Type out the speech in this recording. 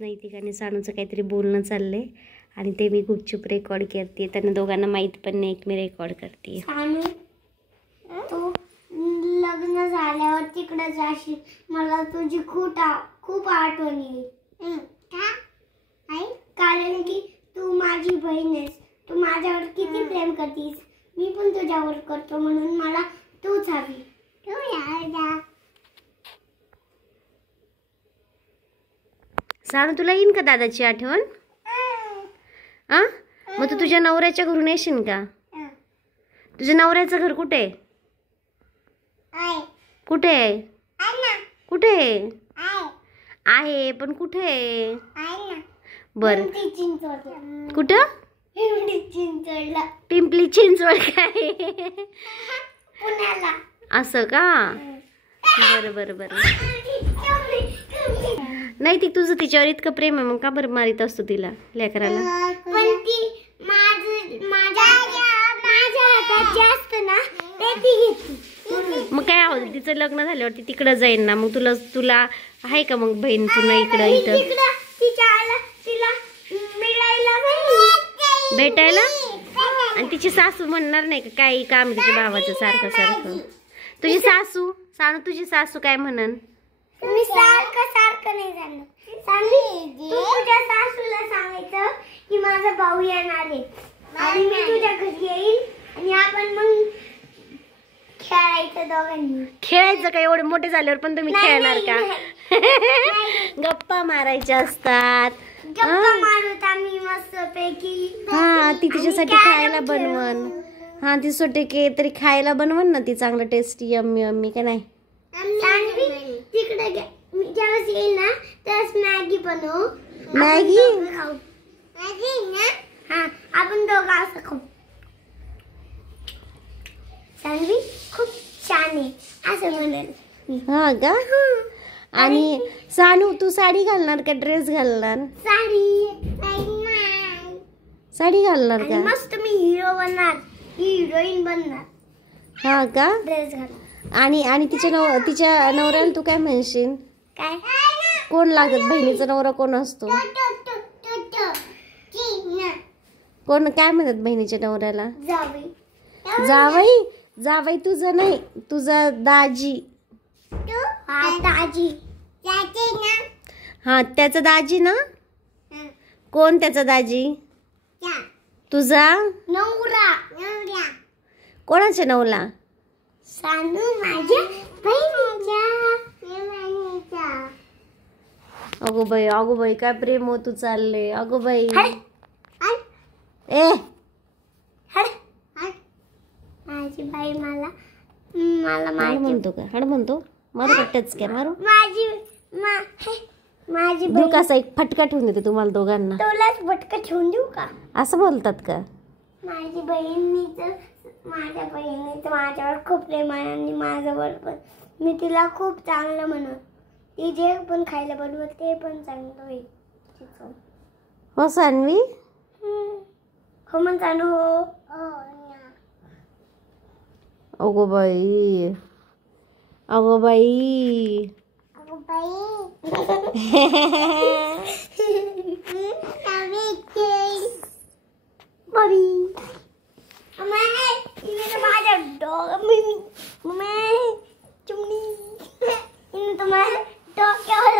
नैतिक सानूचं काहीतरी बोलणं चाललंय आणि ते मी गुपचूप रेकॉर्ड करते. त्यांना दोघांना माहीत पण नाही की मी रेकॉर्ड करते. सानू तू लग्न झाल्यावर तिकडे जाशील, मला तुझी खूप आठवण येईल. कारण की तू माझी बहीण आहेस. तू माझ्यावर किती प्रेम करतीस, मी पण तुझ्यावर करतो, म्हणून मला तूच हवी. सानू तुला येईन का दादाची आठवण? मग तू तुझ्या नवऱ्याच्या घरून येशील का? तुझ्या नवऱ्याचं घर कुठे आहे? कुठे आहे? कुठे आहे पण कुठे आहे? बर कुठं? पिंपली चिंचवड काय? असं का? बरं बरं बरं. नाही ती तुझं तिच्यावर इतकं प्रेम आहे, मग का बरं मारित असतो तिला लेकराला? पण ती माझ्या हातात जास्त ना ते ती घेतली. मग काय आहोत तिचं लग्न झाल्यावरती तिकडं जाईन ना, मग तुला आहे का मग बहीण पुन्हा इकडं इथं तिला भेटायला? आणि तिची सासू म्हणणार नाही का काही काम तिच्या भावाचं सारखं सारखं? तुझी सासू सानू तुझी सासू काय म्हणन? मी सारखं नाही जाणार. तू तुझ्या सासूला सांगायचं की माझा भाऊ येणार आहे आणि मी तुझ्या घरी येईल आणि आपण मग खेळायचं दोघांनी. खेळायचं का? एवढे मोठे झाल्यावर पण तुम्ही खेळणार का? गप्पा मारायच्या असतात. गप्पा मारूत आम्ही मस्त पैकी. हा ती तिच्यासाठी खायला बनवण. हा ती सोटे तरी खायला बनवण ना ती चांगलं टेस्टी यम्मी यम्मी का नाही? तिकडे जेव्हा येईल ना त्यावेळेस मॅगी बनवू. मॅगी खाऊ. हा आपण दोघं असं खाऊ. सानवी खूप छान आहे असं म्हणेल. हा का? आणि सानू तू साडी घालणार का ड्रेस घालणार? साडी घालणार का? मस्त मी हिरो बनणार, हिरोईन बनणार. हा का? ड्रेस घाल. आणि तिच्या नवऱ्याला तू काय म्हणशील? काय कोण लागत? बहिणीचा नवरा कोण असतो? कोण काय म्हणतात बहिणीच्या नवऱ्याला? जावई. जावई? जावई तुझा नाही, तुझा दाजी. दाजी हा त्याचा दाजी ना? कोण त्याचा दाजी? तुझा नवरा. कोणाच्या नवला? सानू माझ्या बहिणीच्या. अगो बाई काय प्रेम हो तू चालले. अगो बाई माझी बाई मला म्हणतो का? हड म्हणतो मारू कट्टच काय मारू? माझी देऊ का? असा एक फटका ठेवून देते तुम्हाला दोघांना. तुलाच फटका ठेवून देऊ का? असं बोलतात का? माझ्या बहिणीचं माझ्यावर खूप प्रेम आहे आणि माझ्यावर पण. मी तिला खूप चांगलं म्हणून ती जे पण खायला बनवत ते पण चांगलं होईल. हो सान्वी? हो मग सानू. हो. अगो बाई अगो बाई माझ्या डोक्यावर